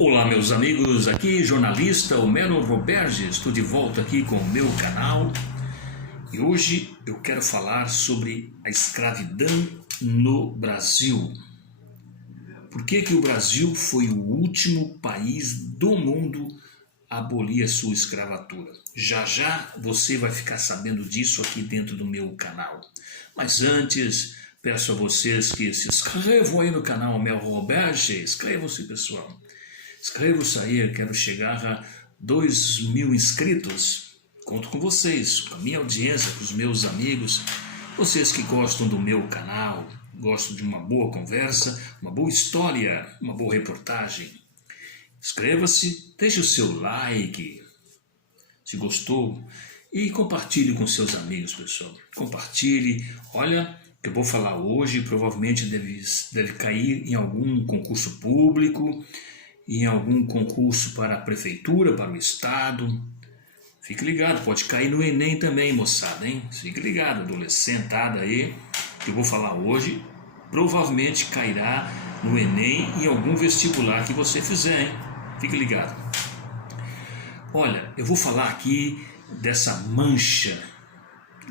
Olá meus amigos, aqui jornalista Homero Roberges, estou de volta aqui com o meu canal e hoje eu quero falar sobre a escravidão no Brasil. Por que o Brasil foi o último país do mundo a abolir a sua escravatura? Já já você vai ficar sabendo disso aqui dentro do meu canal. Mas antes, peço a vocês que se inscrevam aí no canal Homero Roberges, inscrevam-se pessoal. Inscrevam-se aí, eu quero chegar a 2.000 inscritos. Conto com vocês, com a minha audiência, com os meus amigos, vocês que gostam do meu canal, gostam de uma boa conversa, uma boa história, uma boa reportagem. Inscreva-se, deixe o seu like, se gostou, e compartilhe com seus amigos, pessoal. Compartilhe, olha, que eu vou falar hoje, provavelmente deve cair em algum concurso público, em algum concurso para a prefeitura, para o estado. Fique ligado, pode cair no Enem também, moçada, hein? Fique ligado, adolescentada aí, que eu vou falar hoje, provavelmente cairá no Enem e em algum vestibular que você fizer, hein? Fique ligado. Olha, eu vou falar aqui dessa mancha,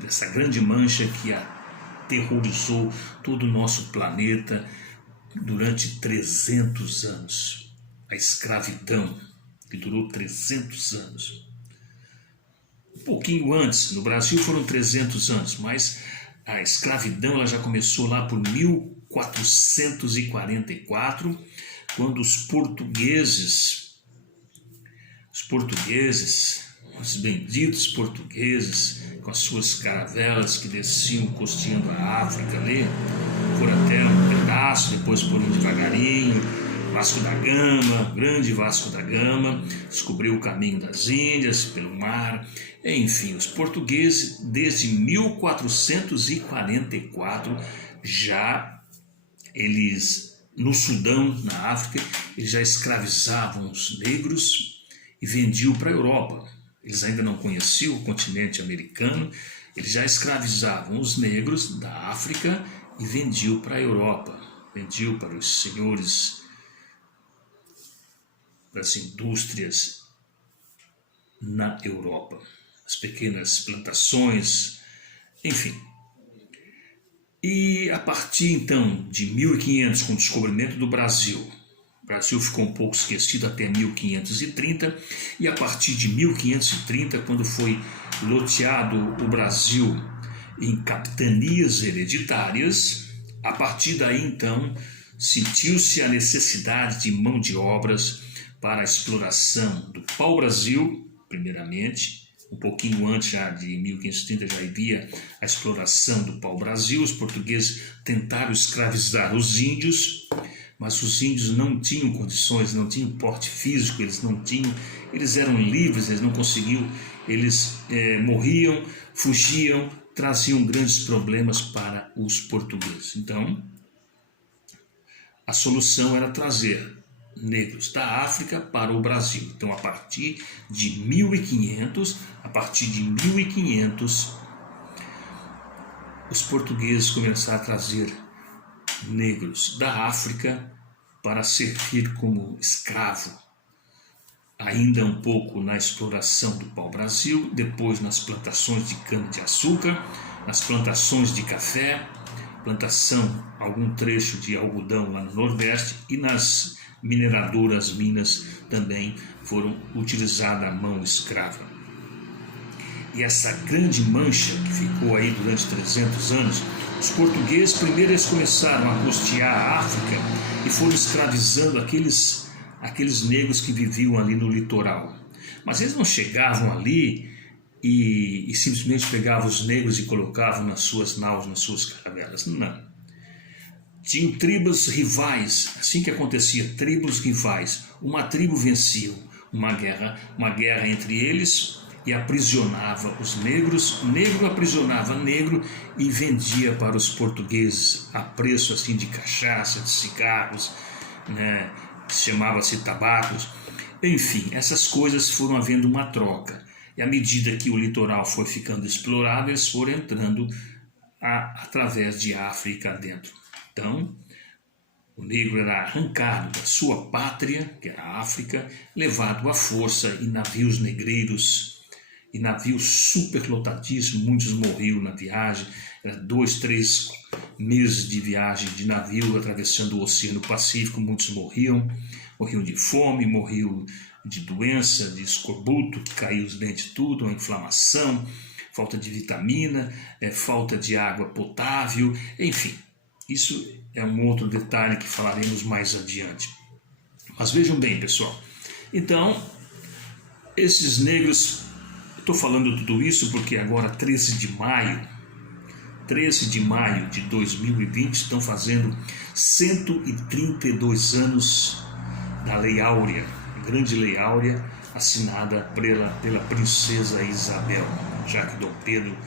dessa grande mancha que aterrorizou todo o nosso planeta durante 300 anos. A escravidão, que durou 300 anos. Um pouquinho antes, no Brasil foram 300 anos, mas a escravidão ela já começou lá por 1444, quando os portugueses, os benditos portugueses, com as suas caravelas que desciam costeando a África ali, foram até um pedaço, depois foram devagarinho. Vasco da Gama, grande Vasco da Gama, descobriu o caminho das Índias pelo mar. Enfim, os portugueses desde 1444 já eles no Sudão, na África, eles já escravizavam os negros e vendiam para a Europa. Eles ainda não conheciam o continente americano, eles já escravizavam os negros da África e vendiam para a Europa, vendiam para os senhores das indústrias na Europa, as pequenas plantações, enfim. E a partir então de 1500, com o descobrimento do Brasil, o Brasil ficou um pouco esquecido até 1530, e a partir de 1530, quando foi loteado o Brasil em capitanias hereditárias, a partir daí então sentiu-se a necessidade de mão de obras para a exploração do pau-brasil, primeiramente, um pouquinho antes já de 1530 já havia a exploração do pau-brasil. Os portugueses tentaram escravizar os índios, mas os índios não tinham condições, não tinham porte físico, eles eram livres, eles não conseguiam, eles morriam, fugiam, traziam grandes problemas para os portugueses. Então, a solução era trazer negros da África para o Brasil. Então, a partir de 1500, os portugueses começaram a trazer negros da África para servir como escravo. Ainda um pouco na exploração do pau-brasil, depois nas plantações de cana-de-açúcar, nas plantações de café, plantação, algum trecho de algodão lá no Nordeste, e nas mineradoras, minas também foram utilizadas a mão escrava. E essa grande mancha que ficou aí durante 300 anos, os portugueses primeiro eles começaram a custear a África e foram escravizando aqueles negros que viviam ali no litoral. Mas eles não chegavam ali e simplesmente pegavam os negros e colocavam nas suas naus, nas suas caravelas. Não. Tinham tribos rivais, assim que acontecia, tribos rivais. Uma tribo vencia uma guerra entre eles e aprisionava os negros. O negro aprisionava negro e vendia para os portugueses a preço assim de cachaça, de cigarros, né? Chamava-se tabacos. Enfim, essas coisas foram havendo uma troca. E à medida que o litoral foi ficando explorado, eles foram entrando através de África dentro. Então, O negro era arrancado da sua pátria, que era a África, levado à força em navios negreiros, e navios superlotadíssimos. Muitos morriam na viagem. Era 2, 3 meses de viagem de navio atravessando o Oceano Pacífico. Muitos morriam de fome, morriam de doença, de escorbuto, caiu os dentes tudo, a inflamação, falta de vitamina, falta de água potável, enfim. Isso é um outro detalhe que falaremos mais adiante. Mas vejam bem, pessoal. Então, esses negros, estou falando tudo isso porque agora 13 de maio de 2020, estão fazendo 132 anos da Lei Áurea, a Grande Lei Áurea, assinada pela princesa Isabel, já que Dom Pedro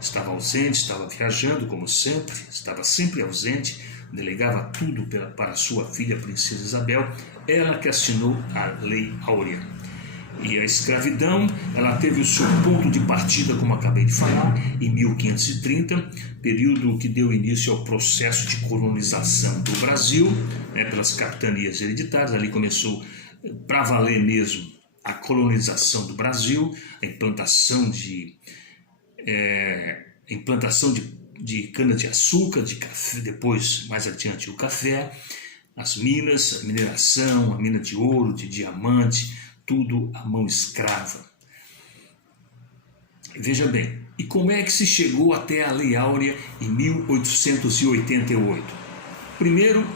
estava ausente, estava viajando como sempre, estava sempre ausente, delegava tudo para sua filha, a princesa Isabel, ela que assinou a Lei Áurea. E a escravidão, ela teve o seu ponto de partida, como acabei de falar, em 1530, período que deu início ao processo de colonização do Brasil, pelas capitanias hereditárias. Ali começou, para valer mesmo, a colonização do Brasil, a implantação de cana-de-açúcar, de café, depois, mais adiante, o café, as minas, a mineração, a mina de ouro, de diamante, tudo à mão escrava. Veja bem, e como é que se chegou até a Lei Áurea em 1888? Primeiro,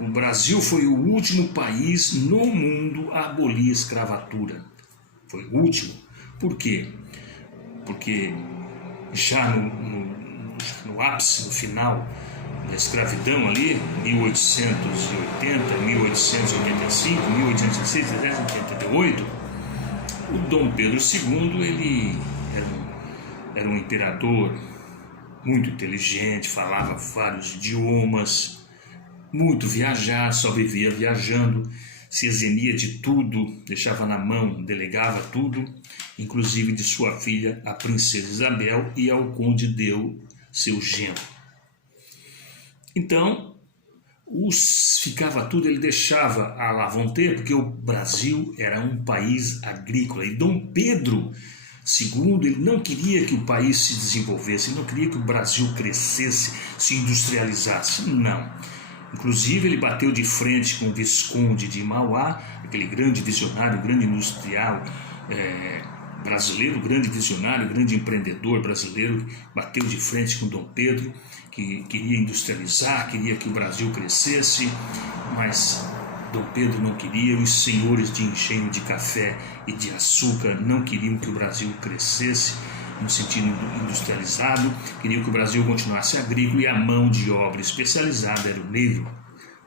o Brasil foi o último país no mundo a abolir a escravatura. Foi o último. Por quê? Porque já no ápice, no final da escravidão ali, 1880, 1885, 1886, 1888, o Dom Pedro II, ele era um imperador muito inteligente, falava vários idiomas, muito viajado, só vivia viajando, se eximia de tudo, deixava na mão, delegava tudo, inclusive de sua filha, a princesa Isabel, e ao conde deu seu genro. Então, ficava tudo, ele deixava a lá vão ter, porque o Brasil era um país agrícola. E Dom Pedro II, ele não queria que o país se desenvolvesse, ele não queria que o Brasil crescesse, se industrializasse, não. Inclusive, ele bateu de frente com o Visconde de Mauá, aquele grande visionário, grande industrial brasileiro, grande visionário, grande empreendedor brasileiro, bateu de frente com Dom Pedro, que queria industrializar, queria que o Brasil crescesse, mas Dom Pedro não queria, os senhores de engenho de café e de açúcar não queriam que o Brasil crescesse no sentido industrializado, queriam que o Brasil continuasse agrícola, e a mão de obra especializada era o negro,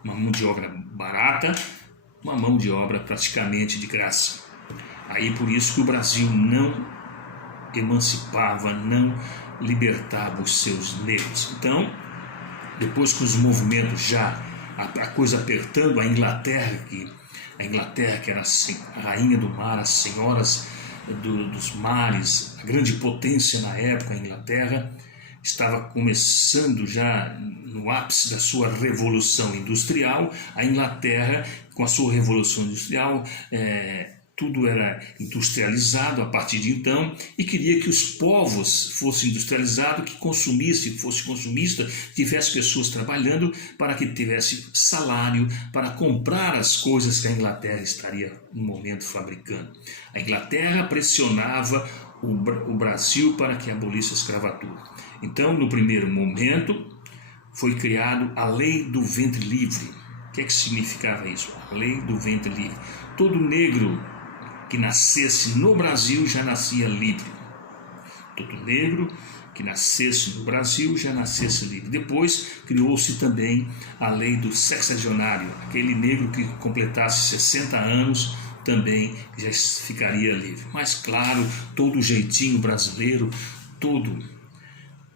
uma mão de obra barata, uma mão de obra praticamente de graça. Aí por isso que o Brasil não emancipava, não libertava os seus negros. Então, depois que os movimentos já, a coisa apertando, a Inglaterra que era a rainha do mar, as senhoras dos mares, a grande potência na época, a Inglaterra, estava começando já no ápice da sua revolução industrial. A Inglaterra, com a sua revolução industrial, tudo era industrializado a partir de então, e queria que os povos fossem industrializados, que fosse consumista, tivesse pessoas trabalhando para que tivesse salário para comprar as coisas que a Inglaterra estaria no momento fabricando. A Inglaterra pressionava o Brasil para que abolisse a escravatura. Então, no primeiro momento, foi criado a Lei do Ventre Livre. O que significava isso? A Lei do Ventre Livre. Todo negro que nascesse no Brasil já nascia livre. Todo negro que nascesse no Brasil já nascesse livre. Depois criou-se também a lei do sexagenário. Aquele negro que completasse 60 anos também já ficaria livre. Mas claro, todo o jeitinho brasileiro, todo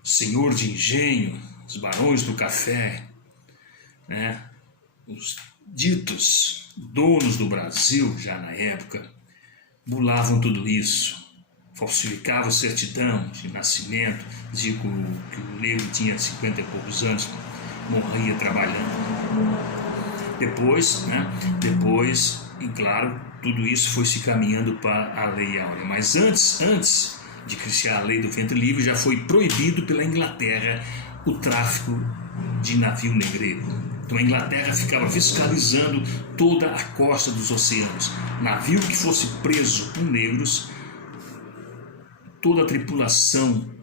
senhor de engenho, os barões do café, os ditos donos do Brasil já na época, bulavam tudo isso, falsificavam certidão de nascimento, diziam que o negro tinha 50 e poucos anos, morria trabalhando. Depois, e claro, tudo isso foi se caminhando para a Lei Áurea. Mas antes de criar a Lei do Ventre Livre, já foi proibido pela Inglaterra o tráfico de navio negreiro. Então a Inglaterra ficava fiscalizando toda a costa dos oceanos. Navio que fosse preso com negros, toda a tripulação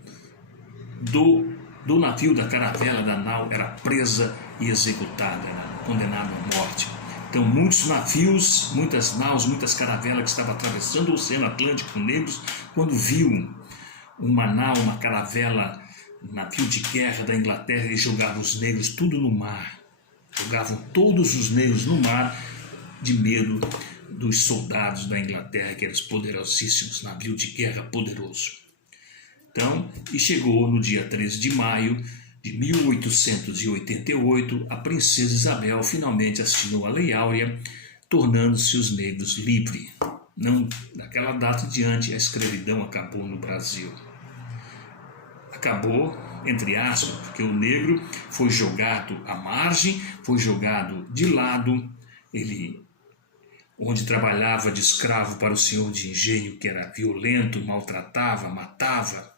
do navio, da caravela, da nau, era presa e executada, era condenada à morte. Então muitos navios, muitas naus, muitas caravelas que estavam atravessando o Oceano Atlântico com negros, quando viam uma nau, uma caravela, navio de guerra da Inglaterra, eles jogavam os negros tudo no mar. Jogavam todos os negros no mar de medo dos soldados da Inglaterra, que eram os poderosíssimos, navio de guerra poderoso. Então, e chegou no dia 13 de maio de 1888, a princesa Isabel finalmente assinou a Lei Áurea, tornando-se os negros livres. Não, daquela data em diante, a escravidão acabou no Brasil. Acabou, entre aspas, porque o negro foi jogado à margem, foi jogado de lado, ele, onde trabalhava de escravo para o senhor de engenho, que era violento, maltratava, matava,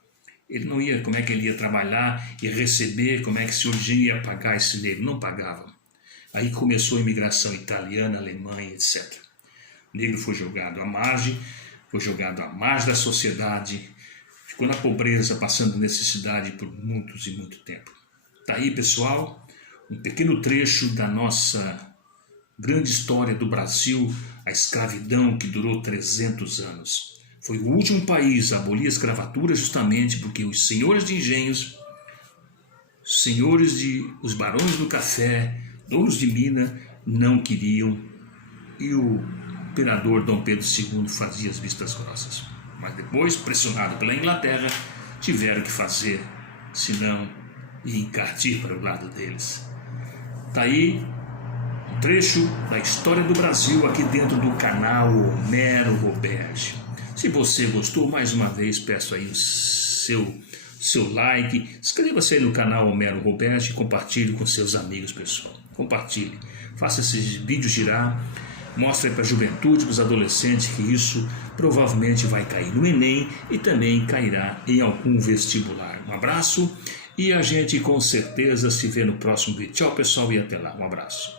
ele não ia, como é que ele ia trabalhar e receber, como é que o senhor de engenho ia pagar esse negro? Não pagava. Aí começou a imigração italiana, alemã, etc. O negro foi jogado à margem da sociedade, ficou na pobreza, passando necessidade por muitos e muito tempo. Tá aí, pessoal, um pequeno trecho da nossa grande história do Brasil, a escravidão que durou 300 anos. Foi o último país a abolir a escravatura justamente porque os senhores de engenhos, os barões do café, donos de mina, não queriam, e o imperador Dom Pedro II fazia as vistas grossas. Mas depois, pressionado pela Inglaterra, tiveram que fazer, senão ia encardir para o lado deles. Está aí um trecho da história do Brasil aqui dentro do canal Homero Roberge. Se você gostou, mais uma vez peço aí o seu like, inscreva-se aí no canal Homero Roberge e compartilhe com seus amigos, pessoal. Compartilhe, faça esses vídeos girar. Mostre para a juventude, para os adolescentes, que isso provavelmente vai cair no Enem e também cairá em algum vestibular. Um abraço e a gente com certeza se vê no próximo vídeo. Tchau, pessoal, e até lá. Um abraço.